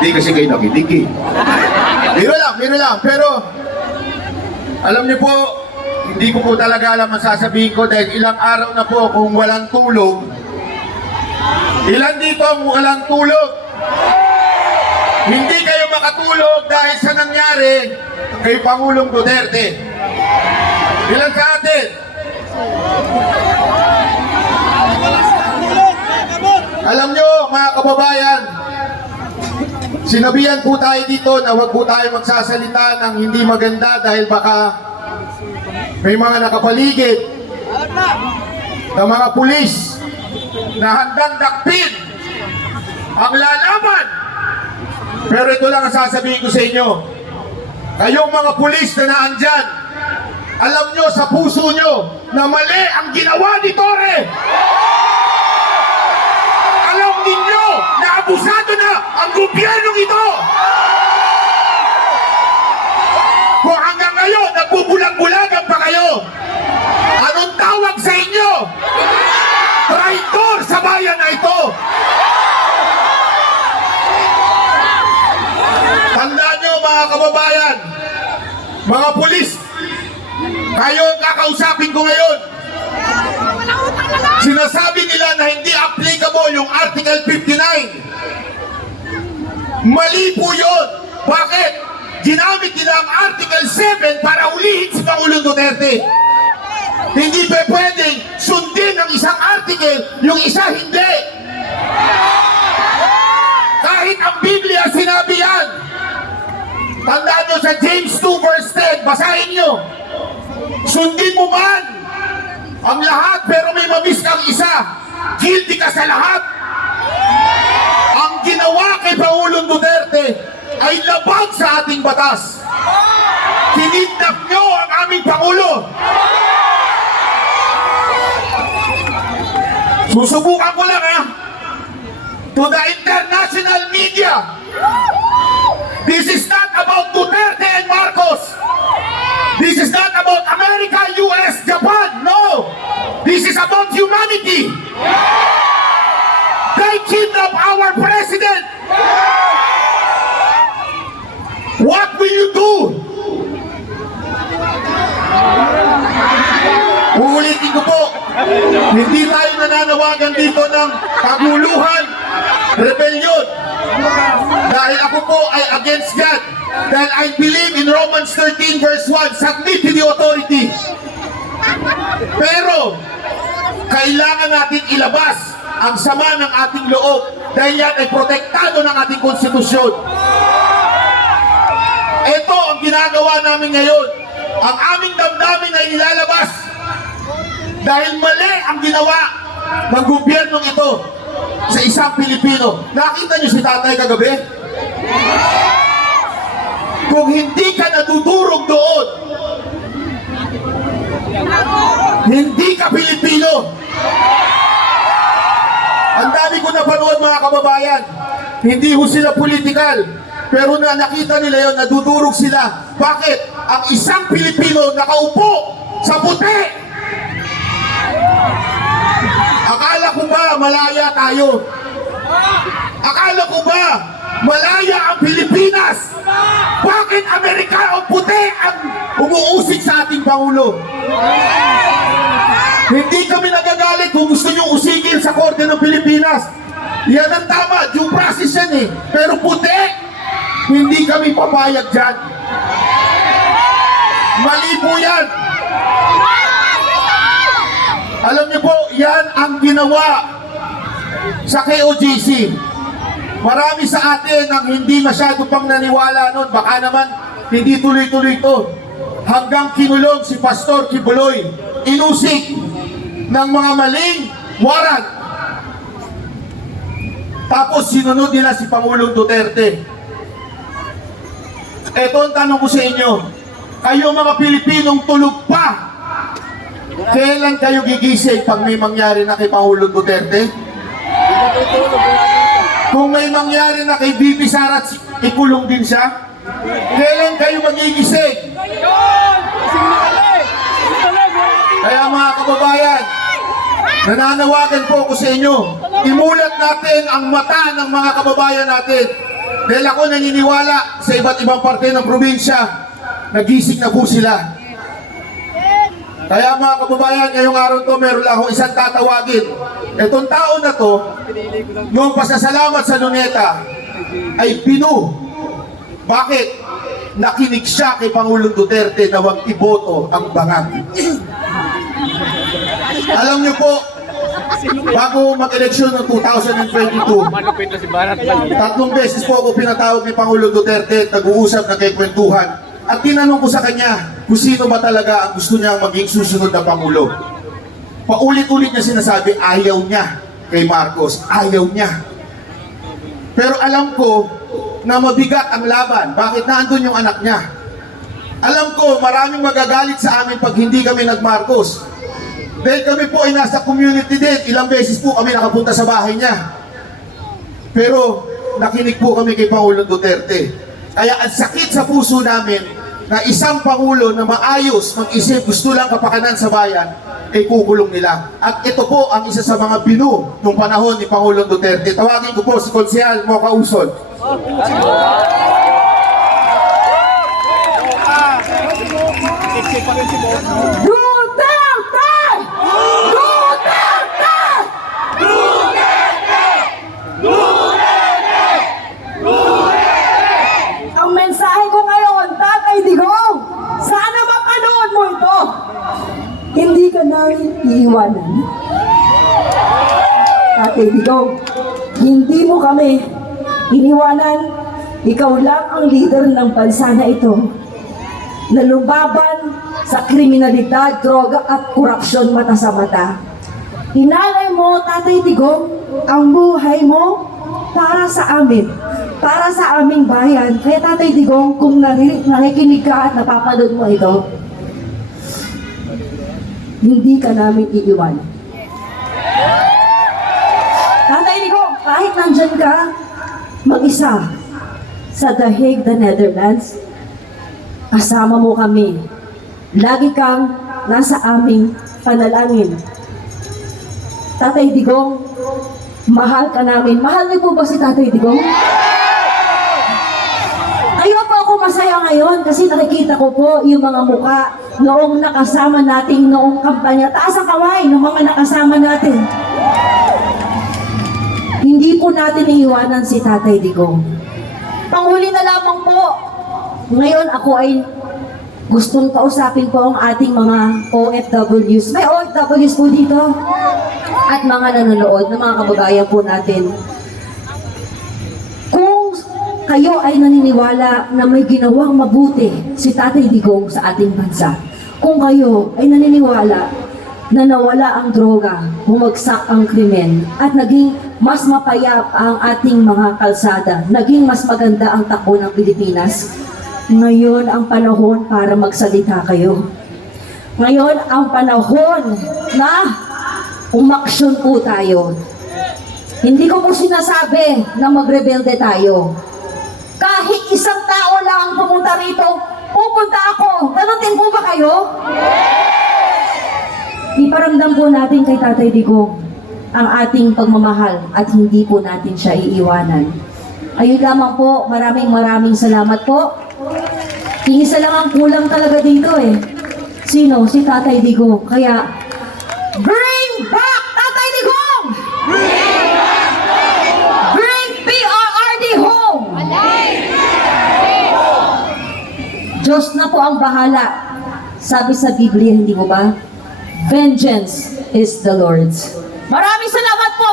Hindi kasi kayo nakinig eh. Biro lang. Pero, alam niyo po, hindi ko po talaga alam ang sasabihin ko dahil ilang araw na po kung walang tulog. Ilan dito ang walang tulog? Hindi kayo makatulog dahil sa nangyari kay Pangulong Duterte. Ilan sa atin? Alam nyo, mga kababayan, sinabihan po tayo dito na huwag po tayo magsasalita ng hindi maganda dahil baka may mga nakapaligid na mga pulis na handang dakpin ang lalaban. Pero ito lang ang sasabihin ko sa inyo. Kayong mga pulis na naandyan, alam nyo sa puso nyo na mali ang ginawa ni Torre. Alam ninyo na abusado na ang gobyernong ito. Kung hanggang ngayon nagbubulag-bulagan pa kayo, anong tawag sa inyo? Traitor sa bayan na ito. Tandaan nyo mga kababayan, mga pulis, kayo ang kakausapin ko ngayon. Sinasabi nila na hindi applicable yung Article 59. Mali po yun. Bakit? Ginamit nila ang Article 7 para ulihin si Pangulong Duterte. Hindi pa pwedeng sundin ang isang article, yung isa hindi. Kahit ang Biblia sinabi yan. Tandaan nyo sa James 2 verse 10, basahin nyo. Sundin mo man ang lahat pero may mamiss kang isa, guilty ka sa lahat. Ang ginawa kay Pangulong Duterte ay labag sa ating batas. Kinidnap nyo ang aming Pangulo. Susubukan ko lang to the international media. This is not about Duterte and Marcos. This is not about America, US, Japan. No. This is about humanity. They kidnapped our president. What will you do? Uulitin ko po, hindi tayo nananawagan dito ng kaguluhan, rebellion. Dahil ako po ay against God. Dahil I believe in Romans 13 verse 1, submit to the authority. Pero, kailangan natin ilabas ang sama ng ating loob dahil yan ay protektado ng ating konstitusyon. Ito ang ginagawa namin ngayon. Ang aming damdamin ay ilalabas dahil mali ang ginawa ng gobyernong ito sa isang Pilipino. Nakita niyo si tatay kagabi? Kung hindi ka nadudurog doon, hindi ka Pilipino. Ang dami ko napanood mga kababayan, hindi ho sila political, pero nakita nila yon, nadudurog sila. Bakit? Ang isang Pilipino nakaupo sa puti. Akala ko ba malaya tayo? Akala ko ba malaya ang Pilipinas? Bakit Amerika o puti ang umuusig sa ating Pangulo? Hindi kami nagagalit kung gusto nyo usigin sa Korte ng Pilipinas. Yan ang tama, due process yan eh. Pero puti, hindi kami papayag dyan. Mali po yan. Alam niyo po, yan ang ginawa sa KOJC. Marami sa atin ang hindi masyado pang naniwala nun. Baka naman hindi tuloy-tuloy ito. Hanggang kinulong si Pastor Kibuloy. Inusik ng mga maling warrant. Tapos sinunod nila si Pangulong Duterte. Ito ang tanong ko sa inyo. Kayo mga Pilipinong tulog pa. Kailan kayo gigising pag may mangyari na kay Pangulong Duterte? Kung may mangyari na kay VP Sara, ikulong din siya? Kailan kayo magigising? Kaya mga kababayan, nananawagan po ako sa inyo, imulat natin ang mata ng mga kababayan natin. Dahil ako naniniwala sa iba't ibang parte ng probinsya, nagising na po sila. Kaya mga kababayan, ngayong araw to, meron lang akong isang tatawagin. Itong tao na to, yung pasasalamat sa Luneta, ay Pinu. Bakit? Nakinig siya kay Pangulong Duterte na huwag iboto ang bangag. Alam niyo po, bago mag-eleksyon ng 2022, 3 beses po ako pinatawag ni Pangulong Duterte, nag-uusap na kay kwentuhan. At tinanong ko sa kanya kung sino ba talaga ang gusto niyang maging susunod na Pangulo. Paulit-ulit niya sinasabi, ayaw niya kay Marcos, ayaw niya. Pero alam ko na mabigat ang laban. Bakit? Naandun yung anak niya. Alam ko, maraming magagalit sa amin pag hindi kami nag-Marcos. Dahil kami po ay nasa community din. Ilang beses po kami nakapunta sa bahay niya. Pero nakinig po kami kay Pangulong Duterte. Kaya ang sakit sa puso namin na isang Pangulo na maayos, mag-isip, gusto lang kapakanan sa bayan, ay kukulong nila. At ito po ang isa sa mga binu nung panahon ni Pangulong Duterte. Tawagin ko po si Konsehal Mocha Usod. Duterte! Duterte! Ang mensahe ko ngayon, Tatay Digong, sana mapanood mo ito. Hindi ka namin iiwanan. Tatay Digong, hindi mo kami iniwanan. Ikaw lang ang leader ng bansa na ito na lumaban sa kriminalidad, droga at korupsyon mata sa mata. Hinalay mo, Tatay Digong, ang buhay mo para sa amin, para sa aming bayan. Kaya Tatay Digong, kung nakikinig ka at napapanood mo ito, hindi ka namin iiwan. Tatay Digong, kahit nandyan ka, mag-isa sa The Hague, the Netherlands, kasama mo kami. Lagi kang nasa aming panalangin. Tatay Digong, mahal ka namin. Mahal niyo po ba si Tatay Digong? Kaya po ako masaya ngayon kasi nakikita ko po yung mga muka noong nakasama natin noong kampanya. Taas ang kaway ng mga nakasama natin. Hindi po natin iiwanan si Tatay Digong. Panghuli na lamang po, ngayon ako ay gustong kausapin po ang ating mga OFWs. May OFWs po dito at mga nanonood na mga kababayan po natin. Kung kayo ay naniniwala na may ginawang mabuti si Tatay Digong sa ating bansa, kung kayo ay naniniwala na nawala ang droga, bumagsak ang krimen, at naging mas mapayap ang ating mga kalsada, naging mas maganda ang takbo ng Pilipinas, ngayon ang panahon para magsalita kayo. Ngayon ang panahon na umaksyon po tayo. Hindi ko po sinasabi na magrebelde tayo. Kahit isang tao lang ang pumunta rito, pupunta ako. Tanutin po ba kayo? Iparamdam po natin kay Tatay Digong ang ating pagmamahal at hindi po natin siya iiwanan. Ayun lamang po, maraming salamat po. Isa lang ang kulang talaga dito eh. Sino? Si Tatay Digong. Kaya, bring back Tatay Digong! Bring PRRD home! Diyos na po ang bahala. Sabi sa Biblia, hindi mo ba? Vengeance is the Lord's. Maraming salamat po.